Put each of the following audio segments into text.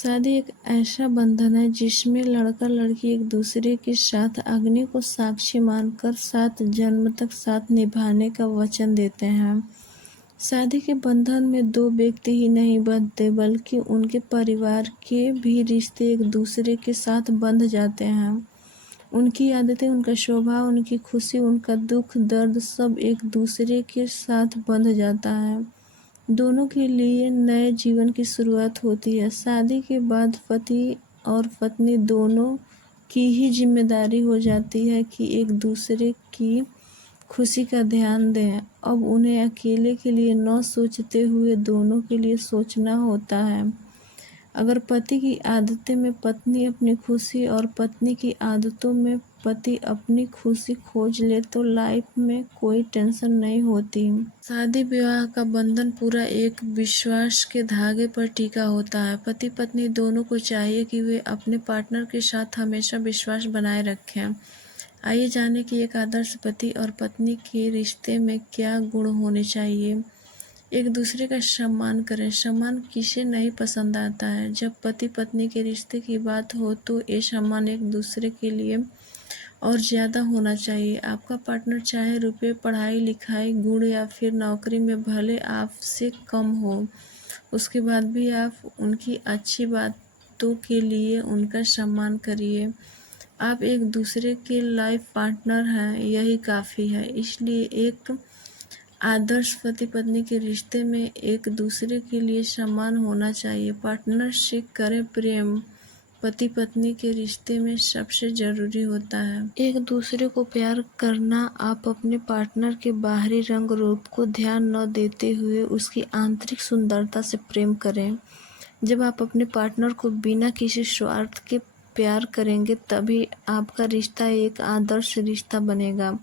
शादी एक ऐसा बंधन है जिसमें लड़का लड़की एक दूसरे के साथ अग्नि को साक्षी मानकर 7 जन्म तक साथ निभाने का वचन देते हैं। शादी के बंधन में दो व्यक्ति ही नहीं बंधते बल्कि उनके परिवार के भी रिश्ते एक दूसरे के साथ बंध जाते हैं। उनकी आदतें, उनका स्वभाव, उनकी खुशी, उनका दुख दर्द सब एक दूसरे के साथ बंध जाता है। दोनों के लिए नए जीवन की शुरुआत होती है। शादी के बाद पति और पत्नी दोनों की ही जिम्मेदारी हो जाती है कि एक दूसरे की खुशी का ध्यान दें। अब उन्हें अकेले के लिए न सोचते हुए दोनों के लिए सोचना होता है। अगर पति की आदतें में पत्नी अपनी खुशी और पत्नी की आदतों में पति अपनी खुशी खोज ले तो लाइफ में कोई टेंशन नहीं होती। शादी विवाह का बंधन पूरा एक विश्वास के धागे पर टिका होता है। पति पत्नी दोनों को चाहिए कि वे अपने पार्टनर के साथ हमेशा विश्वास बनाए रखें। आइए जानें कि एक आदर्श पति और पत्नी के रिश्ते में क्या गुण होने चाहिए। एक दूसरे का सम्मान करें। सम्मान किसे नहीं पसंद आता है। जब पति पत्नी के रिश्ते की बात हो तो ये सम्मान एक दूसरे के लिए और ज़्यादा होना चाहिए। आपका पार्टनर चाहे रुपये, पढ़ाई लिखाई, गुण या फिर नौकरी में भले आपसे कम हो, उसके बाद भी आप उनकी अच्छी बातों के लिए उनका सम्मान करिए। आप एक दूसरे के लाइफ पार्टनर हैं, यही काफ़ी है। इसलिए एक आदर्श पति पत्नी के रिश्ते में एक दूसरे के लिए सम्मान होना चाहिए। पार्टनरशिप करें। प्रेम पति पत्नी के रिश्ते में सबसे ज़रूरी होता है। एक दूसरे को प्यार करना। आप अपने पार्टनर के बाहरी रंग रूप को ध्यान न देते हुए उसकी आंतरिक सुंदरता से प्रेम करें। जब आप अपने पार्टनर को बिना किसी स्वार्थ के प्यार करेंगे तभी आपका रिश्ता एक आदर्श रिश्ता बनेगा।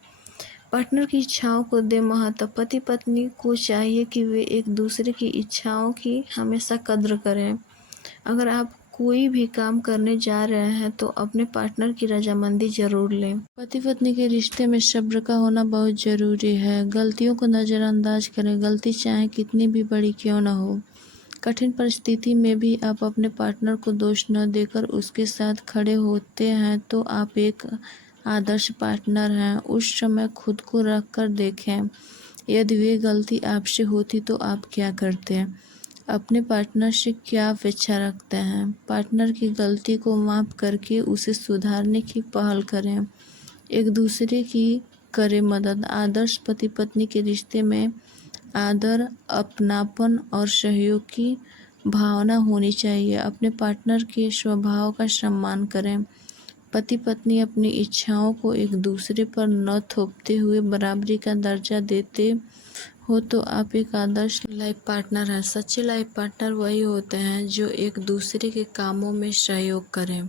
पार्टनर की इच्छाओं को दे महत्व। पति पत्नी को चाहिए कि वे एक दूसरे की इच्छाओं की हमेशा कद्र करें। अगर आप कोई भी काम करने जा रहे हैं तो अपने पार्टनर की रजामंदी जरूर लें। पति पत्नी के रिश्ते में सब्र का होना बहुत ज़रूरी है। गलतियों को नज़रअंदाज करें। गलती चाहे कितनी भी बड़ी क्यों न हो। कठिन परिस्थिति में भी आप अपने पार्टनर को दोष न देकर उसके साथ खड़े होते हैं तो आप एक आदर्श पार्टनर हैं। उस समय खुद को रख कर देखें, यदि वे गलती आपसे होती तो आप क्या करते। अपने पार्टनर से क्या अपेक्षा रखते हैं। पार्टनर की गलती को माफ़ करके उसे सुधारने की पहल करें। एक दूसरे की करें मदद। आदर्श पति पत्नी के रिश्ते में आदर, अपनापन और सहयोग की भावना होनी चाहिए। अपने पार्टनर के स्वभाव का सम्मान करें। पति पत्नी अपनी इच्छाओं को एक दूसरे पर न थोपते हुए बराबरी का दर्जा देते हो तो आप एक आदर्श लाइफ पार्टनर हैं। सच्चे लाइफ पार्टनर वही होते हैं जो एक दूसरे के कामों में सहयोग करें,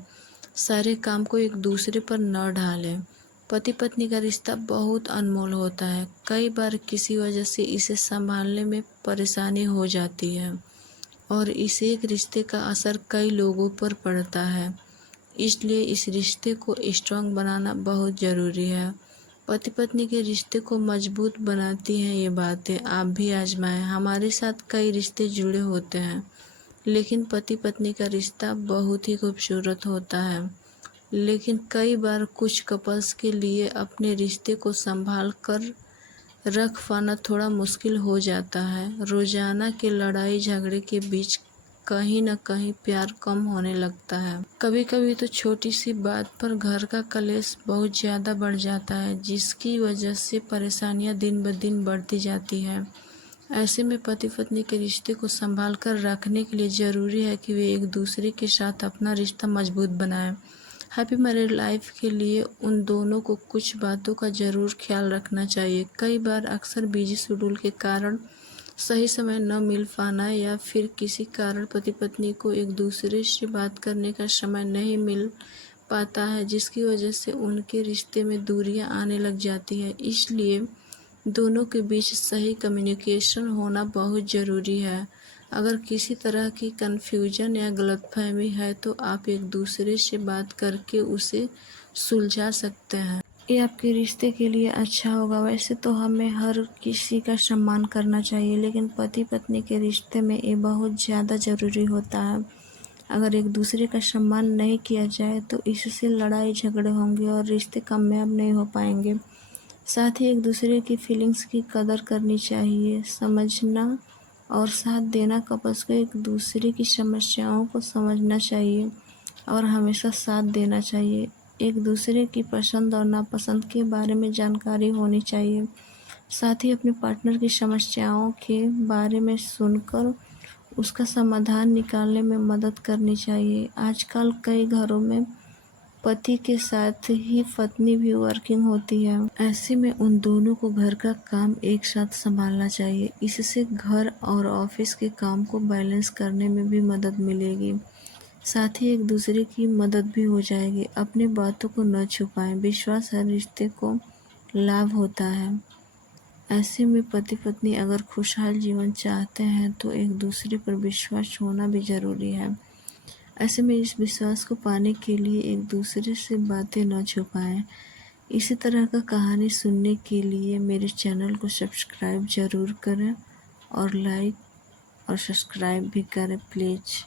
सारे काम को एक दूसरे पर न ढालें। पति पत्नी का रिश्ता बहुत अनमोल होता है। कई बार किसी वजह से इसे संभालने में परेशानी हो जाती है और इस एक रिश्ते का असर कई लोगों पर पड़ता है। इसलिए इस रिश्ते को स्ट्रांग बनाना बहुत ज़रूरी है। पति पत्नी के रिश्ते को मजबूत बनाती हैं ये बातें। आप भी आजमाएं। हमारे साथ कई रिश्ते जुड़े होते हैं लेकिन पति पत्नी का रिश्ता बहुत ही खूबसूरत होता है। लेकिन कई बार कुछ कपल्स के लिए अपने रिश्ते को संभाल कर रख पाना थोड़ा मुश्किल हो जाता है। रोजाना के लड़ाई झगड़े के बीच कहीं न कहीं प्यार कम होने लगता है। कभी कभी तो छोटी सी बात पर घर का कलेश बहुत ज़्यादा बढ़ जाता है जिसकी वजह से परेशानियां दिन ब दिन बढ़ती जाती है। ऐसे में पति पत्नी के रिश्ते को संभाल कर रखने के लिए ज़रूरी है कि वे एक दूसरे के साथ अपना रिश्ता मजबूत बनाएं। हैप्पी मैरिड लाइफ के लिए उन दोनों को कुछ बातों का ज़रूर ख्याल रखना चाहिए। कई बार अक्सर बिजी शेड्यूल के कारण सही समय न मिल पाना या फिर किसी कारण पति पत्नी को एक दूसरे से बात करने का समय नहीं मिल पाता है जिसकी वजह से उनके रिश्ते में दूरियां आने लग जाती है। इसलिए दोनों के बीच सही कम्युनिकेशन होना बहुत ज़रूरी है। अगर किसी तरह की कन्फ्यूजन या गलतफहमी है तो आप एक दूसरे से बात करके उसे सुलझा सकते हैं। ये आपके रिश्ते के लिए अच्छा होगा। वैसे तो हमें हर किसी का सम्मान करना चाहिए लेकिन पति पत्नी के रिश्ते में ये बहुत ज़्यादा ज़रूरी होता है। अगर एक दूसरे का सम्मान नहीं किया जाए तो इससे लड़ाई झगड़े होंगे और रिश्ते कामयाब नहीं हो पाएंगे। साथ ही एक दूसरे की फीलिंग्स की कदर करनी चाहिए, समझना और साथ देना। कपल्स को एक दूसरे की समस्याओं को समझना चाहिए और हमेशा साथ देना चाहिए। एक दूसरे की पसंद और नापसंद के बारे में जानकारी होनी चाहिए। साथ ही अपने पार्टनर की समस्याओं के बारे में सुनकर उसका समाधान निकालने में मदद करनी चाहिए। आजकल कई घरों में पति के साथ ही पत्नी भी वर्किंग होती है। ऐसे में उन दोनों को घर का काम एक साथ संभालना चाहिए। इससे घर और ऑफिस के काम को बैलेंस करने में भी मदद मिलेगी। साथ ही एक दूसरे की मदद भी हो जाएगी। अपनी बातों को न छुपाएं, विश्वास हर रिश्ते को लाभ होता है। ऐसे में पति पत्नी अगर खुशहाल जीवन चाहते हैं तो एक दूसरे पर विश्वास होना भी ज़रूरी है। ऐसे में इस विश्वास को पाने के लिए एक दूसरे से बातें न छुपाएं। इसी तरह का कहानी सुनने के लिए मेरे चैनल को सब्सक्राइब ज़रूर करें और लाइक और सब्सक्राइब भी करें प्लीज़।